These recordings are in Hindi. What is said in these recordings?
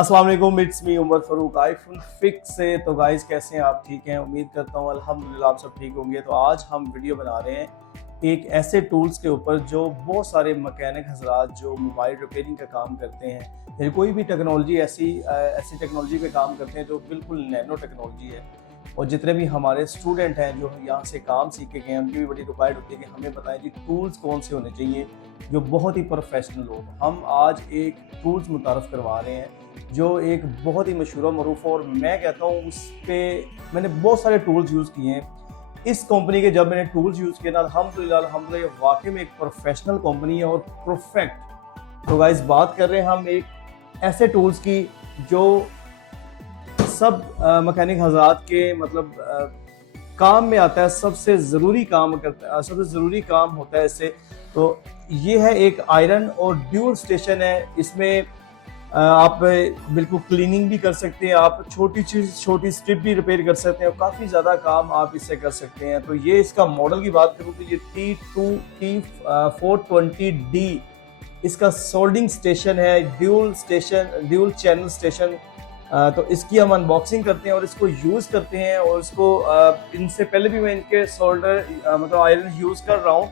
अस्सलाम वालेकुम, it's me Umar Farooq iPhone fix से। तो गाइस कैसे हैं आप? ठीक हैं, उम्मीद करता हूँ अल्हम्दुलिल्लाह आप सब ठीक होंगे। तो आज हम वीडियो बना रहे हैं एक ऐसे टूल्स के ऊपर जो बहुत सारे मैकेनिक हजरात जो मोबाइल रिपेयरिंग का काम करते हैं या कोई भी टेक्नोलॉजी ऐसी टेक्नोलॉजी पे काम करते हैं जो बिल्कुल नैनो टेक्नोलॉजी है। और जितने भी हमारे स्टूडेंट हैं जो यहाँ से काम सीख के गए हैं उनकी भी बड़ी रिक्वायर्ड होती है कि हमें बताएं जी टूल्स कौन से होने चाहिए जो बहुत ही प्रोफेशनल हो। हम आज एक टूल्स मुतारफ़ करवा रहे हैं जो एक बहुत ही मशहूर मरूफ, और मैं कहता हूँ उस पर मैंने बहुत सारे टूल्स यूज़ किए हैं। इस कंपनी के जब मैंने टूल्स यूज़ किए ना, अल्हम्दुलिल्लाह वाकई में एक प्रोफेशनल कंपनी है और परफेक्ट। तो गाइस बात कर रहे हैं हम एक ऐसे टूल्स की जो सब मैकेनिक हज़रात के काम में आता है, सबसे ज़रूरी काम करता है, सबसे ज़रूरी काम होता है इससे। तो ये है एक आयरन और ड्यूल स्टेशन है। इसमें आप बिल्कुल क्लीनिंग भी कर सकते हैं, आप छोटी स्ट्रिप भी रिपेयर कर सकते हैं और काफ़ी ज़्यादा काम आप इससे कर सकते हैं। तो ये इसका मॉडल की बात करूँ तो ये T420D इसका सोल्डिंग स्टेशन है, ड्यूल चैनल स्टेशन। तो इसकी हम अनबॉक्सिंग करते हैं और इसको यूज़ करते हैं। और इसको इनसे पहले भी मैं इनके सोल्डर आयरन यूज़ कर रहा हूँ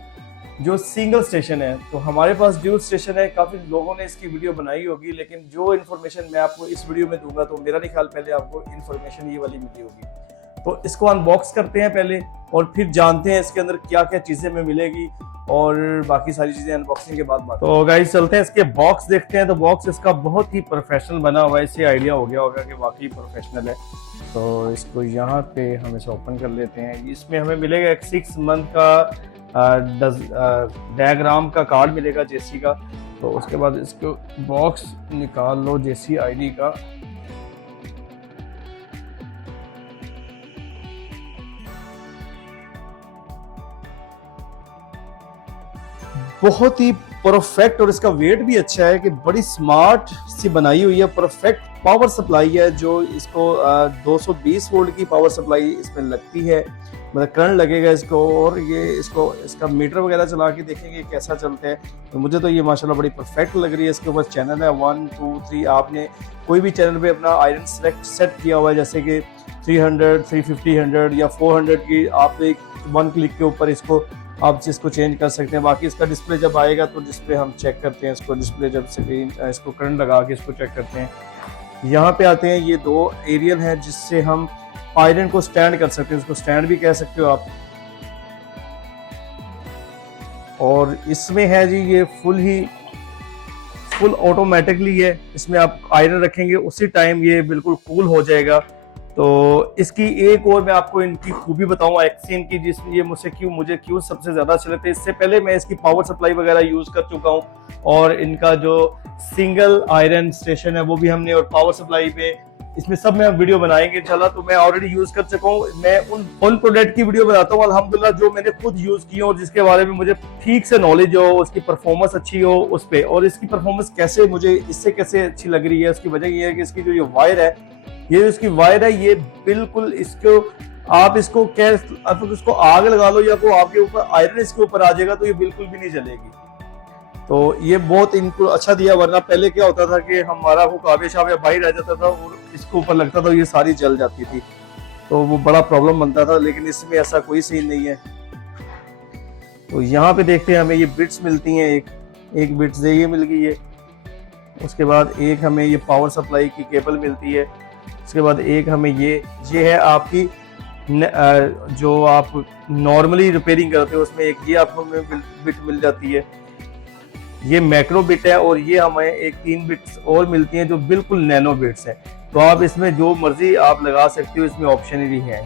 जो सिंगल स्टेशन है। तो हमारे पास ड्यूल स्टेशन है, काफ़ी लोगों ने इसकी वीडियो बनाई होगी, लेकिन जो इन्फॉर्मेशन मैं आपको इस वीडियो में दूंगा तो मेरा नहीं ख्याल पहले आपको इन्फॉर्मेशन ये वाली मिली होगी। तो इसको अनबॉक्स करते हैं पहले और फिर जानते हैं इसके अंदर क्या क्या चीज़ें हमें मिलेगी और बाकी सारी चीज़ें अनबॉक्सिंग के बाद बात। तो गाइस चलते हैं इसके बॉक्स देखते हैं। तो बॉक्स इसका बहुत ही प्रोफेशनल बना हुआ है, इससे आइडिया हो गया होगा कि वाकई प्रोफेशनल है। तो इसको यहाँ पे हम इसे ओपन कर लेते हैं। इसमें हमें मिलेगा एक 6 मंथ का डायग्राम का कार्ड मिलेगा जेसी का। तो उसके बाद इसको बॉक्स निकाल लो जेसी आईडी का। बहुत ही परफेक्ट और इसका वेट भी अच्छा है कि बड़ी स्मार्ट सी बनाई हुई है। परफेक्ट पावर सप्लाई है जो इसको 220 वोल्ट की पावर सप्लाई इसमें लगती है, मतलब करंट लगेगा इसको। और ये इसका मीटर वगैरह चला के देखेंगे कैसा चलता है। तो मुझे तो ये माशाल्लाह बड़ी परफेक्ट लग रही है। इसके ऊपर चैनल है 1 2 3। आपने कोई भी चैनल पे अपना आयरन सेट किया हुआ है जैसे कि 300 350 100 या 400 की, आप एक 1 क्लिक के ऊपर आप इसको चेंज कर सकते हैं। बाकी इसका डिस्प्ले जब आएगा तो डिस्प्ले हम चेक करते हैं इसको, डिस्प्ले जब स्क्रीन इसको करंट लगा के इसको चेक करते हैं। यहाँ पे आते हैं, ये 2 एरियल है जिससे हम आयरन को स्टैंड कर सकते हैं, इसको स्टैंड भी कह सकते हो आप। और इसमें है जी ये फुल ऑटोमेटिकली है। इसमें आप आयरन रखेंगे उसी टाइम ये बिल्कुल कूल हो जाएगा। तो इसकी एक और मैं आपको इनकी खूबी बताऊंगा एक्सियन की, जिसमें ये मुझे क्यों सबसे ज्यादा अच्छे लगते हैं। इससे पहले मैं इसकी पावर सप्लाई वगैरह यूज कर चुका हूं और इनका जो सिंगल आयरन स्टेशन है वो भी हमने, और पावर सप्लाई पे इसमें सब में हम वीडियो बनाएंगे इंशाल्लाह। तो मैं ऑलरेडी यूज कर चुका हूँ। मैं उन प्रोडक्ट की वीडियो बनाता हूँ अल्हम्दुलिल्लाह जो मैंने खुद यूज की हो और जिसके बारे में मुझे ठीक से नॉलेज हो, उसकी परफॉर्मेंस अच्छी हो उस पर। और इसकी परफॉर्मेंस कैसे मुझे इससे कैसे अच्छी लग रही है, उसकी वजह ये है कि इसकी जो ये वायर है, ये बिल्कुल आप इसको आग लगा लो या को आपके ऊपर आयरन इसके ऊपर आ जाएगा तो ये बिल्कुल भी नहीं जलेगी। तो ये बहुत इनको अच्छा दिया, वरना पहले क्या होता था कि हमारा वो काव्य शाव्य बाहर रह जाता था और इसके ऊपर लगता था ये सारी जल जाती थी, तो वो बड़ा प्रॉब्लम बनता था। लेकिन इसमें ऐसा कोई सीन नहीं है। तो यहाँ पे देखते हैं हमें ये बिट्स मिलती हैं, एक बिट्स ये मिल गई है। उसके बाद एक हमें ये पावर सप्लाई की केबल मिलती है। उसके बाद एक हमें ये है आपकी जो आप नॉर्मली रिपेयरिंग करते हो उसमें एक ये आपको बिट मिल जाती है, ये मैक्रो बिट है। और ये हमें एक 3 बिट्स और मिलती हैं जो बिल्कुल नैनो बिट्स हैं। तो आप इसमें जो मर्जी आप लगा सकते हो, इसमें ऑप्शन ही है।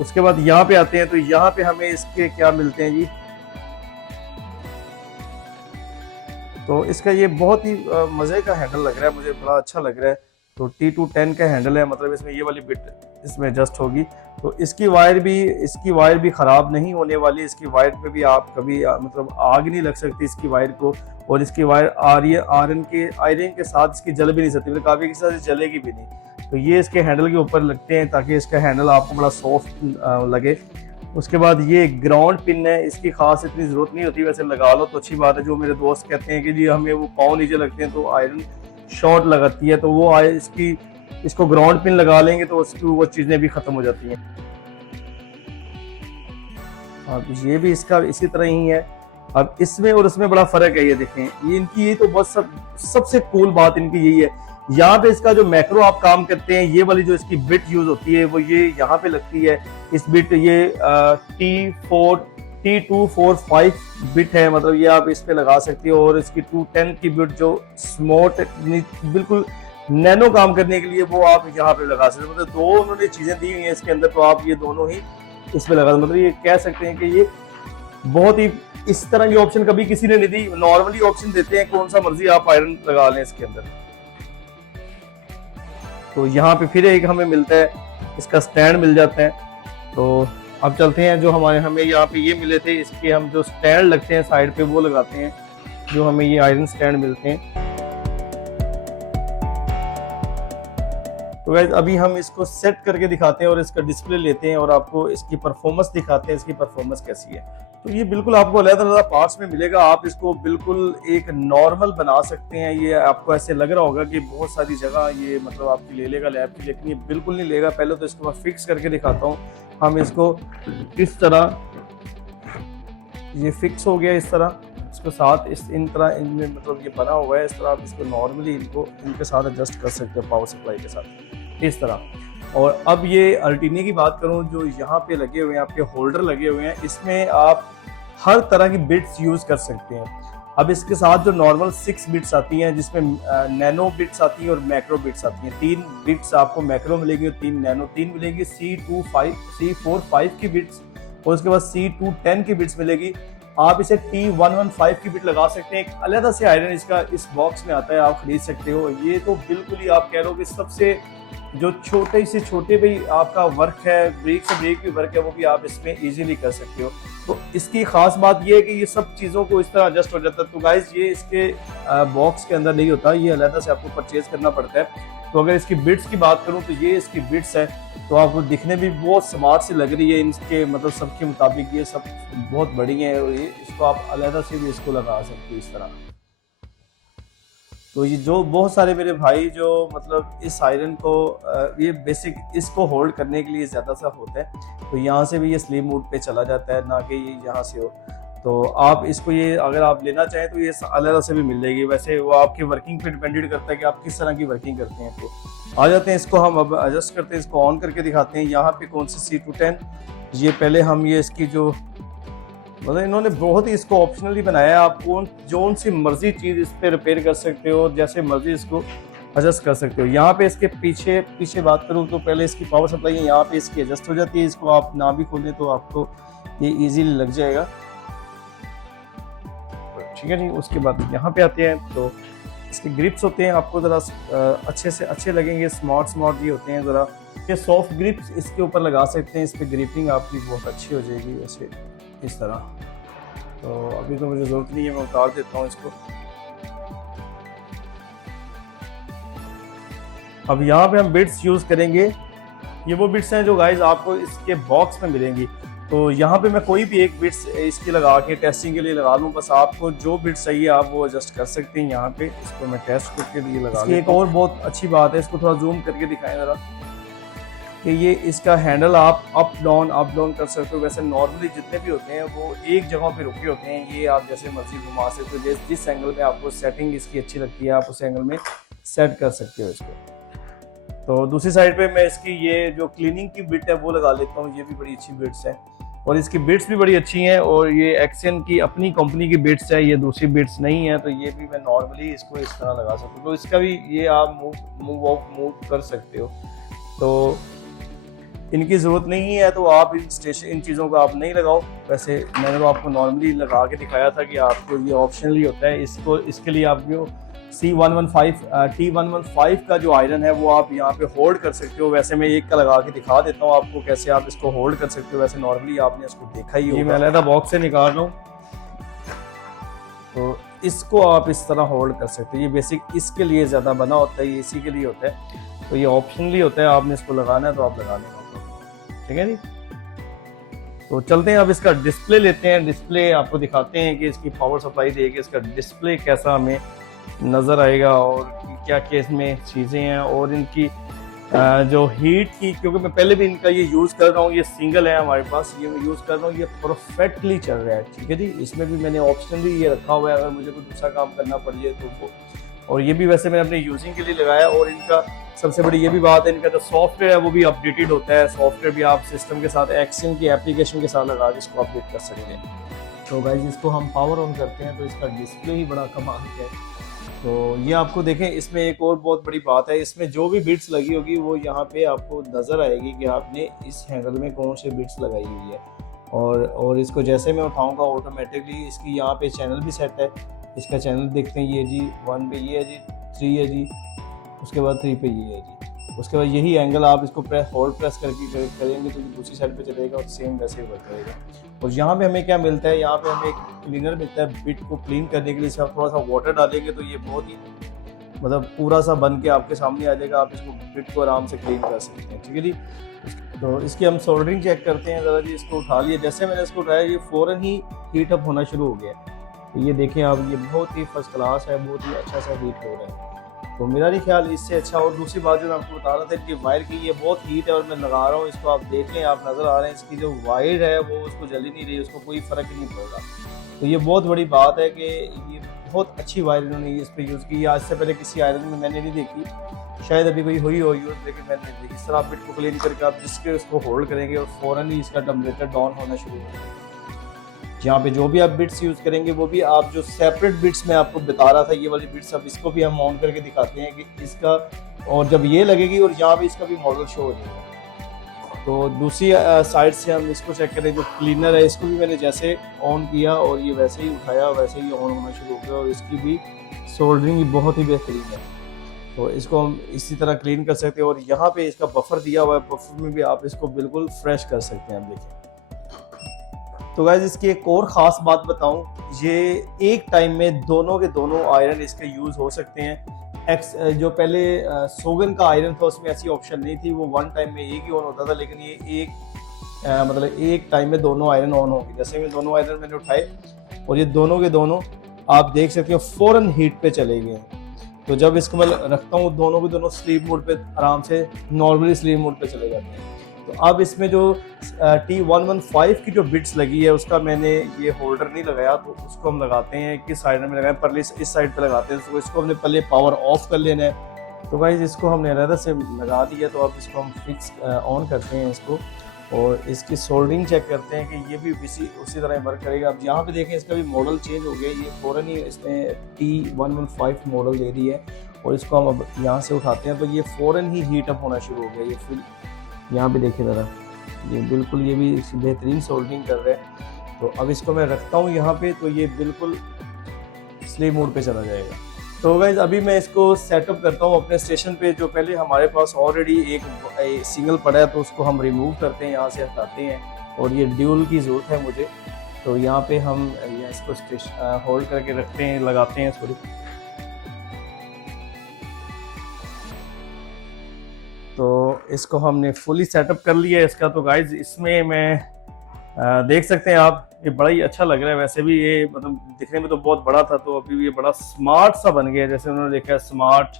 उसके बाद यहाँ पे आते हैं, तो यहाँ पे हमें इसके क्या मिलते हैं जी। तो इसका ये बहुत ही मजे का हैंडल लग रहा है, मुझे बड़ा अच्छा लग रहा है। तो T210 का हैंडल है, मतलब इसमें ये वाली बिट इसमें एडजस्ट होगी। तो इसकी वायर भी ख़राब नहीं होने वाली। इसकी वायर पे भी आप कभी आग नहीं लग सकती इसकी वायर को। और इसकी वायर आयरन के साथ इसकी जल भी नहीं सकती, मतलब काफ़ी के साथ जलेगी भी नहीं। तो ये इसके हैंडल के ऊपर लगते हैं ताकि इसका हैंडल आपको बड़ा सॉफ्ट लगे। उसके बाद ये ग्राउंड पिन है, इसकी खास इतनी ज़रूरत नहीं होती, वैसे लगा लो तो अच्छी बात है। जो मेरे दोस्त कहते हैं कि जी हमें वो पाँव नीचे लगते हैं तो आयरन शॉर्ट लगाती है, तो वो आए इसको ग्राउंड पिन लगा लेंगे तो उसकी वो चीज़ें भी ख़त्म हो जाती हैं। अब ये भी इसका इसी तरह ही है। अब इसमें और उसमें बड़ा फ़र्क है, ये देखें, ये इनकी ये तो बस सबसे कूल बात इनकी यही है, यहाँ पे इसका जो मैक्रो आप काम करते हैं, ये वाली जो इसकी बिट यूज़ होती है वो ये यहाँ पे लगती है। इस बिट ये T245 बिट है, मतलब ये आप इस पे लगा सकते हो। और इसकी 210 की बिट जो स्मॉट बिल्कुल नैनो काम करने के लिए, वो आप यहाँ पे लगा सकते हो। मतलब दो उन्होंने चीज़ें दी हुई हैं इसके अंदर, तो आप ये दोनों ही इस पे लगा, मतलब ये कह सकते हैं कि ये बहुत ही इस तरह की ऑप्शन कभी किसी ने नहीं दी। नॉर्मली ऑप्शन देते हैं कौन सा मर्जी आप आयरन लगा लें इसके अंदर। तो यहाँ पे फिर एक हमें मिलता है, इसका स्टैंड मिल जाता है। तो अब चलते हैं, जो हमें यहाँ पे ये मिले थे, इसके हम जो स्टैंड लगते हैं साइड पे वो लगाते हैं, जो हमें ये आयरन स्टैंड मिलते हैं। तो गाइस अभी हम इसको सेट करके दिखाते हैं और इसका डिस्प्ले लेते हैं और आपको इसकी परफॉर्मेंस दिखाते हैं, इसकी परफॉर्मेंस कैसी है। तो ये बिल्कुल आपको अलग-अलग पार्ट्स में मिलेगा, आप इसको बिल्कुल एक नॉर्मल बना सकते हैं। ये आपको ऐसे लग रहा होगा कि बहुत सारी जगह ये मतलब आपकी ले लेगा लैब की, लेकिन ये बिल्कुल नहीं लेगा। पहले तो इसको मैं फिक्स करके दिखाता हूँ। हम इसको इस तरह, ये फिक्स हो गया इस तरह, इसको साथ इन तरह इनमें मतलब ये बना हुआ है इस तरह। आप इसको नॉर्मली इनके साथ एडजस्ट कर सकते हो पावर सप्लाई के साथ इस तरह। और अब ये अल्टीने की बात करूं, जो यहाँ पे लगे हुए हैं आपके होल्डर लगे हुए हैं, इसमें आप हर तरह की बिट्स यूज कर सकते हैं। अब इसके साथ जो नॉर्मल 6 बिट्स आती हैं, जिसमें नैनो बिट्स आती हैं और मैक्रो बिट्स आती हैं। 3 बिट्स आपको मैक्रो मिलेगी और 3 नैनो, 3 मिलेगी C45 की बिट्स और उसके बाद C210 की बिट्स मिलेगी। आप इसे T115 की बिट लगा सकते हैं। एक अलग से आयरन इसका इस बॉक्स में आता है, आप खरीद सकते हो। ये तो बिल्कुल ही आप कह लो कि सबसे जो छोटे से छोटे भी आपका वर्क है, ब्रेक से ब्रेक भी वर्क है, वो भी आप इसमें इजीली कर सकते हो। तो इसकी खास बात ये है कि ये सब चीज़ों को इस तरह एडजस्ट हो जाता है। तो गाइज ये इसके बॉक्स के अंदर नहीं होता, ये अलग से आपको परचेज करना पड़ता है। तो अगर इसकी बिट्स की बात करूँ तो ये इसकी बिट्स है, तो आपको दिखने भी बहुत स्मार्ट सी लग रही है। इनके मतलब सबके मुताबिक ये सब बहुत बड़ी है और ये इसको आप अलग से भी इसको लगा सकते हो इस तरह। तो ये जो बहुत सारे मेरे भाई जो मतलब इस आयरन को ये बेसिक इसको होल्ड करने के लिए ज़्यादा सा होता है, तो यहाँ से भी ये स्लीप मोड पे चला जाता है, ना कि ये यहाँ से हो। तो आप इसको ये अगर आप लेना चाहें तो ये अलग से भी मिल जाएगी। वैसे वो आपकी वर्किंग पे डिपेंडेड करता है कि आप किस तरह की वर्किंग करते हैं। तो आ जाते हैं, इसको हम अब एडजस्ट करते हैं, इसको ऑन करके दिखाते हैं। यहाँ पे कौन सी C210, ये पहले हम ये इसकी जो मतलब इन्होंने बहुत ही इसको ऑप्शनली बनाया है। आप जो सी मर्जी चीज़ इस पर रिपेयर कर सकते हो, जैसे मर्जी इसको एडजस्ट कर सकते हो। यहाँ पे इसके पीछे बात करूँ तो पहले इसकी पावर सप्लाई है, यहाँ पे इसकी एडजस्ट हो जाती है। इसको आप ना भी खोलें तो आपको ये इजीली लग जाएगा, ठीक है जी। उसके बाद यहाँ पे आते हैं तो इसके ग्रिप्स होते हैं, आपको ज़रा अच्छे से अच्छे लगेंगे, स्मार्ट ये होते हैं। ज़रा ये सॉफ्ट ग्रिप्स इसके ऊपर लगा सकते हैं, इस पर ग्रिपिंग आपकी बहुत अच्छी हो जाएगी वैसे इस तरह। तो अभी तो मुझे ज़रूरत नहीं है, मैं उतार देता हूँ इसको। अब यहाँ पे हम बिट्स यूज़ करेंगे, ये वो बिट्स हैं जो गाइज आपको इसके बॉक्स में मिलेंगी। तो यहाँ पे मैं कोई भी एक बिट्स इसकी लगा के टेस्टिंग के लिए लगा लूँ, बस आपको जो बिट्स चाहिए आप वो एडजस्ट कर सकते हैं। यहाँ पे इसको मैं टेस्ट करके लिए लगा लूँ। एक और बहुत अच्छी बात है, इसको थोड़ा जूम करके दिखाएं ज़रा, कि ये इसका हैंडल आप अप डाउन कर सकते हो। वैसे नॉर्मली जितने भी होते हैं वो एक जगह पे रुके होते हैं, ये आप जैसे मर्जी घुमा सकते हो। जिस एंगल में आपको सेटिंग इसकी अच्छी लगती है आप उस एंगल में सेट कर सकते हो इसको। तो दूसरी साइड पे मैं इसकी ये जो क्लीनिंग की बिट है वो लगा लेता हूँ। ये भी बड़ी अच्छी बिट्स है और इसकी बिट्स भी बड़ी अच्छी हैं और ये एक्शन की अपनी कंपनी की बिट्स है, ये दूसरी बिट्स नहीं है। तो ये भी मैं नॉर्मली इसको इस तरह लगा सकता हूँ। तो इसका भी ये आप मूव कर सकते हो। तो इनकी ज़रूरत नहीं है तो आप इन चीज़ों को आप नहीं लगाओ। वैसे मैंने तो आपको नॉर्मली लगा के दिखाया था कि आपको ये ऑप्शनली होता है। इसके लिए आप जो T115 का जो आयरन है वो आप यहाँ पे होल्ड कर सकते हो। वैसे मैं एक का लगा के दिखा देता हूँ आपको कैसे आप इसको होल्ड कर सकते हो। वैसे नॉर्मली आपने इसको देखा ही होगा। मैं अलग बॉक्स से निकाल रहा हूँ, तो इसको आप इस तरह होल्ड कर सकते हो। ये बेसिक इसके लिए ज़्यादा बना होता है, ये इसी के लिए होता है। तो ये ऑप्शनली होता है, आपने इसको लगाना है तो आप लगा लेना, ठीक है जी। तो चलते हैं, अब इसका डिस्प्ले लेते हैं। डिस्प्ले आपको दिखाते हैं कि इसकी पावर सप्लाई देके इसका डिस्प्ले कैसा हमें नज़र आएगा और क्या क्या इसमें चीज़ें हैं और इनकी जो हीट की, क्योंकि मैं पहले भी इनका ये यूज़ कर रहा हूँ, ये सिंगल है हमारे पास, ये मैं यूज़ कर रहा हूँ, ये परफेक्टली चल रहा है। ठीक है जी, इसमें भी मैंने ऑप्शनली ये रखा हुआ है अगर मुझे कोई दूसरा काम करना पड़ जाए तो वो। और ये भी वैसे मैंने अपने यूजिंग के लिए लगाया। और इनका सबसे बड़ी ये भी बात है, इनका जो सॉफ्टवेयर है वो भी अपडेटेड होता है। सॉफ्टवेयर भी आप सिस्टम के साथ एक्सियम की एप्लीकेशन के साथ लगा के इसको अपडेट कर सकते हैं। तो गाइज इसको हम पावर ऑन करते हैं तो इसका डिस्प्ले ही बड़ा कमाल का है। तो ये आपको देखें, इसमें एक और बहुत बड़ी बात है, इसमें जो भी बिट्स लगी होगी वो यहाँ पे आपको नज़र आएगी कि आपने इस हैंडल में कौन से बिट्स लगाई हुई है। और इसको जैसे मैं उठाऊंगा ऑटोमेटिकली इसकी यहाँ पे चैनल भी सेट है। इसका चैनल देखते हैं, ये जी 1 पे ये है जी, 3 है जी, उसके बाद 3 पे ये है जी। उसके बाद यही एंगल आप इसको होल्ड प्रेस करके करेंगे तो दूसरी साइड पे चलेगा और सेम वैसे ही वर्क करेगा। और यहाँ पे हमें क्या मिलता है, यहाँ पे हमें एक क्लीनर मिलता है बिट को क्लीन करने के लिए। इसमें थोड़ा सा वाटर डालेंगे तो ये बहुत ही मतलब पूरा सा बन के आपके सामने आ जाएगा। आप इसको बिट को आराम से क्लीन कर सकते हैं। ठीक है जी, तो इसकी हम सोल्डरिंग चेक करते हैं ज़रा जी। इसको उठा लिया, जैसे मैंने इसको उठाया ये फ़ौरन ही हीट अप होना शुरू हो गया। तो ये देखें आप, ये बहुत ही फर्स्ट क्लास है, बहुत ही अच्छा सा हीट हो रहा है। तो मेरा नहीं ख्याल इससे अच्छा। और दूसरी बात जो मैं आपको बता रहा था कि वायर की ये बहुत हीट है और मैं लगा रहा हूँ इसको, आप देख लें, आप नज़र आ रहे हैं इसकी जो वायर है वो उसको जल ही नहीं रही, उसको कोई फ़र्क ही नहीं पड़ रहा। तो ये बहुत बड़ी बात है कि ये बहुत अच्छी वायर इन्होंने इस पर यूज़ की। आज से पहले किसी आयरन में मैंने नहीं देखी, शायद अभी कोई हुई हो यूज़, लेकिन मैंने नहीं देखी। इस तरह आप बिट को क्लीन करके आप जिसके उसको होल्ड करेंगे और फ़ौरन ही इसका टेम्परेचर डाउन होना शुरू हो जाएगा। यहाँ पे जो भी आप बिट्स यूज़ करेंगे वो भी आप जो सेपरेट बिट्स मैं आपको बता रहा था, ये वाली बिट्स, अब इसको भी हम माउंट करके दिखाते हैं कि इसका, और जब ये लगेगी और यहाँ पे इसका भी मॉडल शो हो जाएगा। तो दूसरी साइड से हम इसको चेक करें, जो क्लीनर है इसको भी मैंने जैसे ऑन किया और ये वैसे ही उठाया वैसे ही ऑन होना शुरू हो गया। और इसकी भी सोल्डरिंग बहुत ही बेहतरीन है। तो इसको हम इसी तरह क्लीन कर सकते हैं। और यहाँ पे इसका बफर दिया हुआ है, बफर में भी आप इसको बिल्कुल फ्रेश कर सकते हैं। आप देखिए, तो गाइस इसकी एक और ख़ास बात बताऊं, ये एक टाइम में दोनों के दोनों आयरन इसके यूज़ हो सकते हैं। जो पहले सोगन का आयरन था उसमें ऐसी ऑप्शन नहीं थी, वो 1 टाइम में एक ही ऑन होता था, लेकिन ये मतलब एक टाइम में दोनों आयरन ऑन होंगे। जैसे मैं दोनों आयरन मैंने उठाए और ये दोनों के दोनों आप देख सकते हो फ़ौरन हीट पे चले गए। तो जब इसको मैं रखता हूँ दोनों के दोनों स्लीप मोड पे आराम से नॉर्मली स्लीप मोड पे चले जाते हैं। तो अब इसमें जो T115 की जो बिट्स लगी है उसका मैंने ये होल्डर नहीं लगाया, तो उसको हम लगाते हैं किस साइड में लगाएं, पहले इस साइड पे लगाते हैं। तो इसको हमने पहले पावर ऑफ कर लेना है। तो गाइस इसको हमने अलग से लगा दिया, तो अब इसको हम फिक्स ऑन करते हैं इसको और इसकी सोल्डरिंग चेक करते हैं कि ये भी उसी तरह वर्क करेगा। अब यहाँ पे देखें इसका भी मॉडल चेंज हो गया, ये फ़ौरन ही इसने T115 मॉडल दे दी है। और इसको हम अब यहाँ से उठाते हैं तो ये फ़ौरन ही हीट अप होना शुरू हो गया। ये फुल यहाँ पे देखिए ज़रा, ये बिल्कुल ये भी बेहतरीन सोल्डरिंग कर रहा है। तो अब इसको मैं रखता हूँ यहाँ पे, तो ये बिल्कुल स्लीप मोड पे चला जाएगा। तो गाइस अभी मैं इसको सेटअप करता हूँ अपने स्टेशन पे। जो पहले हमारे पास ऑलरेडी एक सिंगल पड़ा है तो उसको हम रिमूव करते हैं, यहाँ से हटाते हैं। और ये ड्यूल की ज़रूरत है मुझे, तो यहाँ पे हम इसको होल्ड करके रखते हैं, लगाते हैं थोड़ी। तो इसको हमने फुली सेटअप कर लिया है इसका। तो गाइज इसमें मैं देख सकते हैं आप, ये बड़ा ही अच्छा लग रहा है। वैसे भी ये मतलब दिखने में तो बहुत बड़ा था, तो अभी ये बड़ा स्मार्ट सा बन गया है। जैसे उन्होंने देखा है स्मार्ट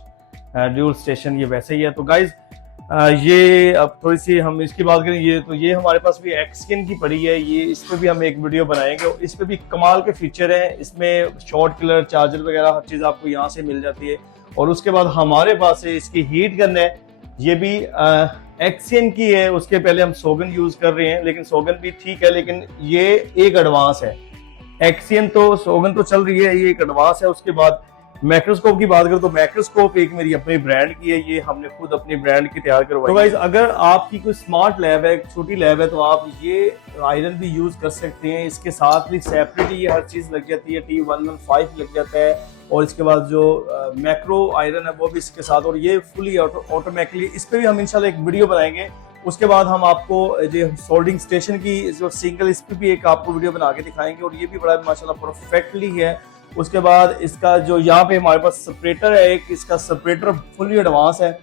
ड्यूल स्टेशन, ये वैसे ही है। तो गाइज ये अब थोड़ी सी हम इसकी बात करें, ये तो ये हमारे पास भी एक्सकिन की पड़ी है, ये इस पर भी हम एक वीडियो बनाएंगे। और इस पर भी कमाल के फीचर हैं, इसमें शॉर्ट किलर चार्जर वगैरह हर चीज़ आपको यहाँ से मिल जाती है। और उसके बाद हमारे पास है इसकी हीट गन है, ये भी एक्सियन की है। उसके पहले हम सोगन यूज कर रहे हैं, लेकिन सोगन भी ठीक है, लेकिन ये एक एडवांस है। एक्सियन तो सोगन तो चल रही है, ये एक एडवांस है। उसके बाद मैक्रोस्कोप की बात करें तो मैक्रोस्कोप एक मेरी अपनी ब्रांड की है, ये हमने खुद अपनी ब्रांड की तैयार करवाई। तो गाइस अगर आपकी कोई स्मार्ट लैब है, छोटी लैब है, तो आप ये आयरन भी यूज कर सकते हैं। इसके साथ भी सेपरेट ये हर चीज लग जाती है, T115 लग जाता है। और इसके बाद जो मैक्रो आयरन है वो भी इसके साथ, और ये फुली ऑटोमेटिकली, इस पर भी हम इंशाल्लाह एक वीडियो बनाएंगे। उसके बाद हम आपको जो सोल्डरिंग स्टेशन की जो सिंगल, इस पर भी एक आपको वीडियो बना के दिखाएंगे। और ये भी बड़ा माशाल्लाह परफेक्टली है। उसके बाद इसका जो यहाँ पे हमारे पास सेपरेटर है, एक इसका सेपरेटर फुली एडवांस है।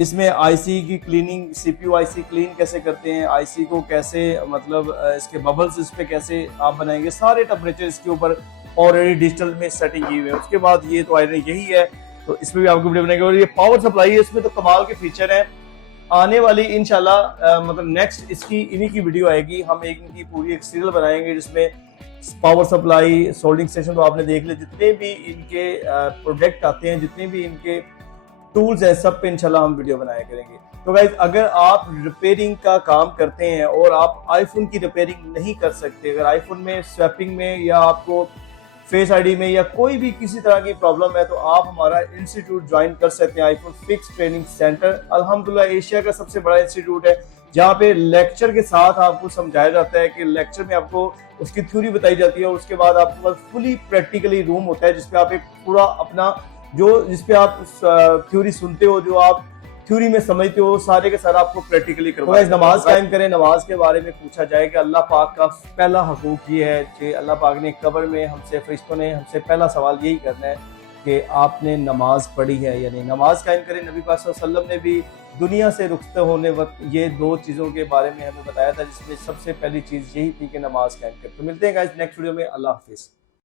इसमें आईसी की क्लीनिंग, सीपीयू आईसी क्लीन कैसे करते हैं, आईसी को कैसे मतलब इसके बबल्स इस पे कैसे आप बनाएंगे, सारे टेम्परेचर इसके ऊपर ऑलरेडी डिजिटल में सेटिंग की हुई है। उसके बाद ये तो आयरन यही है, तो इसमें भी आपको वीडियो बनाएंगे। और ये पावर सप्लाई है, इसमें तो कमाल के फीचर है। आने वाली इंशाल्लाह मतलब नेक्स्ट इसकी इन्हीं की वीडियो आएगी, हम एक इनकी पूरी एक सीरियल बनाएंगे जिसमें पावर सप्लाई, सोल्डिंग स्टेशन तो आपने देख लिया, जितने भी इनके प्रोडक्ट आते हैं, जितने भी इनके टूल्स हैं, सब पे इंशाल्लाह हम वीडियो बनाया करेंगे। तो गाइस अगर आप रिपेयरिंग का काम करते हैं और आप आईफोन की रिपेयरिंग नहीं कर सकते, अगर आईफोन में स्वैपिंग में या आपको फेस आईडी में या कोई भी किसी तरह की प्रॉब्लम है, तो आप हमारा इंस्टीट्यूट ज्वाइन कर सकते हैं, आईफोन फिक्स ट्रेनिंग सेंटर। अल्हम्दुलिल्लाह एशिया का सबसे बड़ा इंस्टीट्यूट है, जहाँ पे लेक्चर के साथ आपको समझाया जाता है कि लेक्चर में आपको उसकी थ्योरी बताई जाती है, उसके बाद आपके पास फुली प्रैक्टिकली रूम होता है जिसपे आप एक पूरा अपना जिसपे आप थ्योरी सुनते हो, जो आप थ्योरी में समझते हो, सारे के सारा आपको प्रैक्टिकली करवाएं। तो नमाज कायम करें। नमाज के बारे में पूछा जाए कि अल्लाह पाक का पहला हकूक ये है कि अल्लाह पाक ने कब्र में हमसे, फरिश्तों ने हमसे पहला सवाल यही करना है कि आपने नमाज पढ़ी है या नहीं। नमाज कायम करें। नबी पाक सल्लल्लाहु अलैहि वसल्लम ने भी दुनिया से रुखसत होने वक्त ये 2 चीज़ों के बारे में हमें बताया था, जिसमें सबसे पहली चीज़ यही थी कि नमाज कायम करें। तो मिलते हैं गाइस नेक्स्ट वीडियो में। अल्लाह हाफिज़।